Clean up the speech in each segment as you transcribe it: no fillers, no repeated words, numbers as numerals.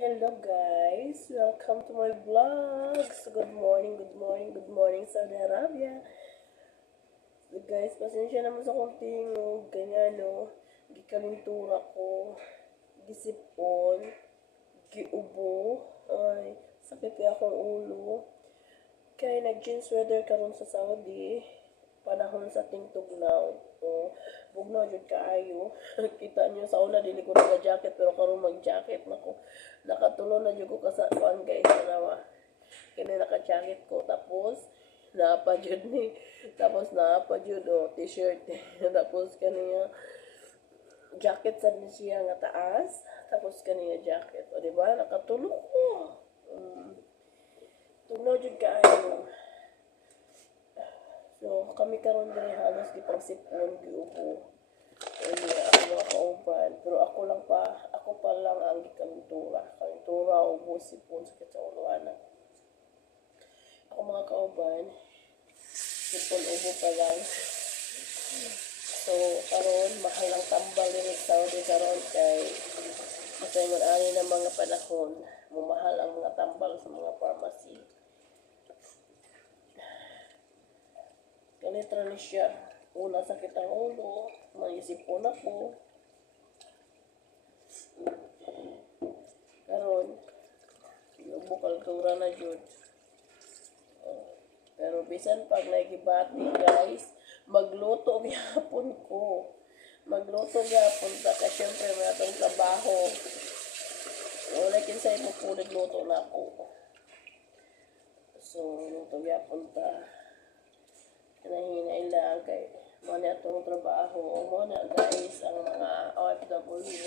Hello guys, welcome to my vlog. So good morning, good morning, good morning Saudi Arabia. So guys, pasensya naman sa konting ganyan no. Gikalintura ko, gisipon, giubo, ay sakit kaya akong ulo. Kaya nag-jeans weather karon sa Saudi, panahon sa tingtugnaw. O, bugnaw jud kaayo. Kita niyo sa una dili ko naka-jacket pero karon mag-jacket nako. Nakatulo na jud ko sa kuan guys, tanawa. Kini naka-jacket ko tapos naapa jud ni tapos naapa jud t-shirt tapos kaniya jacket sa siya nga taas tapos kaniya jacket o di ba nakatulog ko. Tugnaw jud kaayo. So, kami karon diri halos gipagsipon, giupo. Unya, ang mga kauban. Pero ako pa lang ang gikantura. Kantura, ubo, sipon, sakit sa uluan. Ako mga kauban, sipon, ubo pa lang. So, karon mahal ang tambal din sa Saudi karon kay masayon ani ng mga panahon. Mumahal ang mga tambal sa mga pharmacy. Ganito na siya. Una sakit ang ulo, maisipon ako. Karon, yung bukaltura na jud. Pero bisan pag naigibati guys, magluto gyapon ko. Magluto gyapon ta kasi syempre may atong trabaho. Wala kinsay mo pulit luto na ako. So, luto gyapon ta. Kanahinay lang kay mo na itong trabaho mo na guys ang mga OFW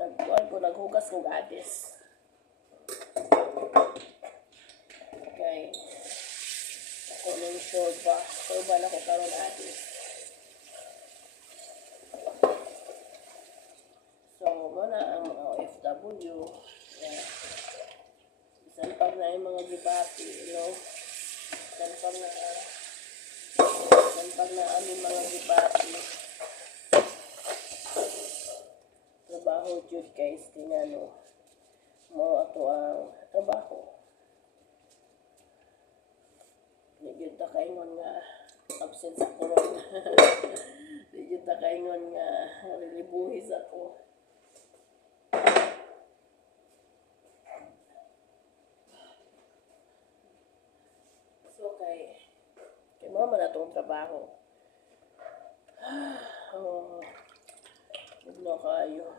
nagkuhan ko naghugas kong gadis okay ako nung sorba na ko karon gadis so mo na ang mga OFW yeah. Bisan pag na yung mga gibati, bisan pag na aming mga gibati. Trabaho jud guys, tingano. Mo ato ang trabaho. Di ta kaingon nga absent sa corona. Di ta kaingon nga relibuhis ako. Kay mama na itong trabaho. Bugno kayo.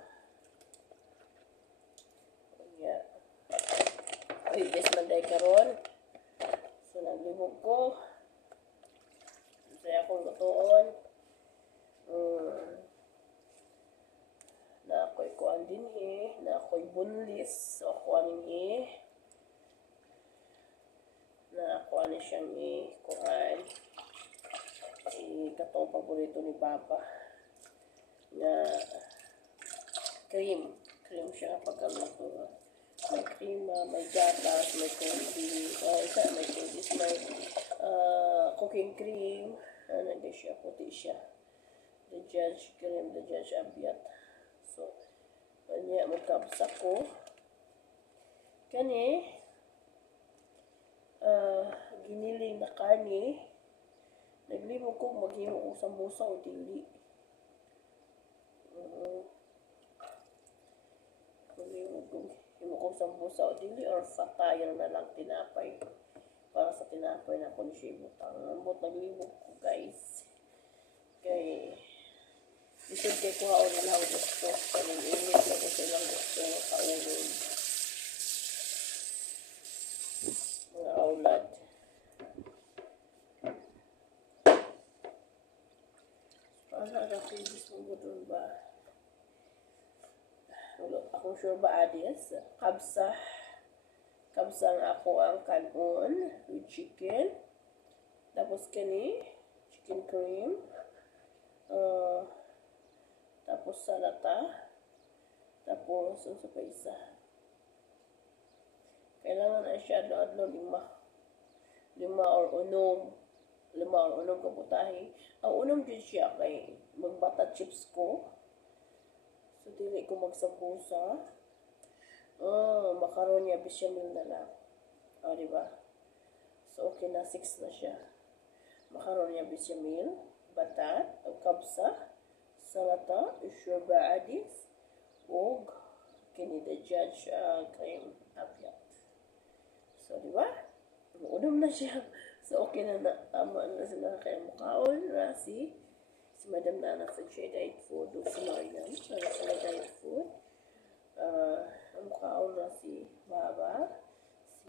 Yeah. Uy, des man day karon. So, naglibog ko. Masaya akong lutoon. Na ako'y kuan din na ako'y bunlis. So, kuan din na kuan siyang kuan. Katong paborito ni Papa na cream siya pagkaluto. May cream, may gatas, may candy, may candies, may cooking cream, hindi siya, puti siya. The Judge cream, the Judge Abiat. So, kanya magkabsa ko. Kani, giniling na karne, naglibog ko maghimo ko sambusa o dili. Himo ko sambusa o dili or fatayan na lang tinapay. Para sa tinapay na ko ni siya ibutang. Ambot naglibog ko guys. Kay isip kay kuha o na lang gusto. Kaya init na ko silang gusto ng kaulog. Mga aulad. Nakakibis mo ba doon ba? Akong sure ba adis? Kabsa nga ako ang kanon with chicken. Tapos kani, chicken cream. Tapos salata. Tapos, ano pa isa? Kailangan na siya adlo lima or unom. Lima or unom kaputahe. Ang unom din siya kay bata chips ko. So, dili ko magsambusa. Macaroni bechamel na lang. Diba? So, okay na. 6 na siya. Macaroni bechamel, batat, kabsa, salata, shurba adis, og kini the judge cream apiat. So, di ba? Udom na siya. So, okay na tama na sila kaya mukaon na si Madam Nana sa siya diet food o si Mariam para sa diet food. Mukaon na si Baba, si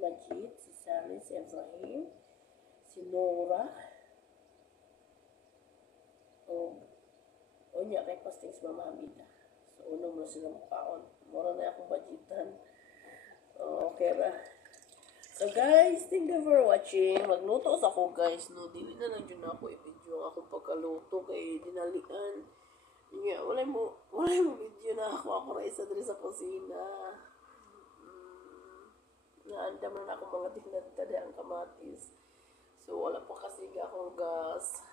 Majid, si Sally, si Ibrahim, si Nora, o niya kay pasting si Mama Hamida. So, unom na sila mukaon. Mura na akong budgetan. Okay ba? So guys, thank you for watching. Magluto sa ako guys, no. Dili na lang dyan ako i-video ang akong pagkaluto kay dinalian. Nga, wala mo video na ako ra isa diri sa kusina. Naandam na ako mga tinatadi ang kamatis. So wala pa kasi akong gas.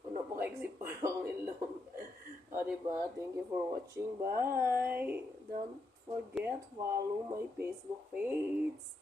Puno po ka-exit po akong ilong. Diba? Thank you for watching. Bye! Don't forget, follow my Facebook page.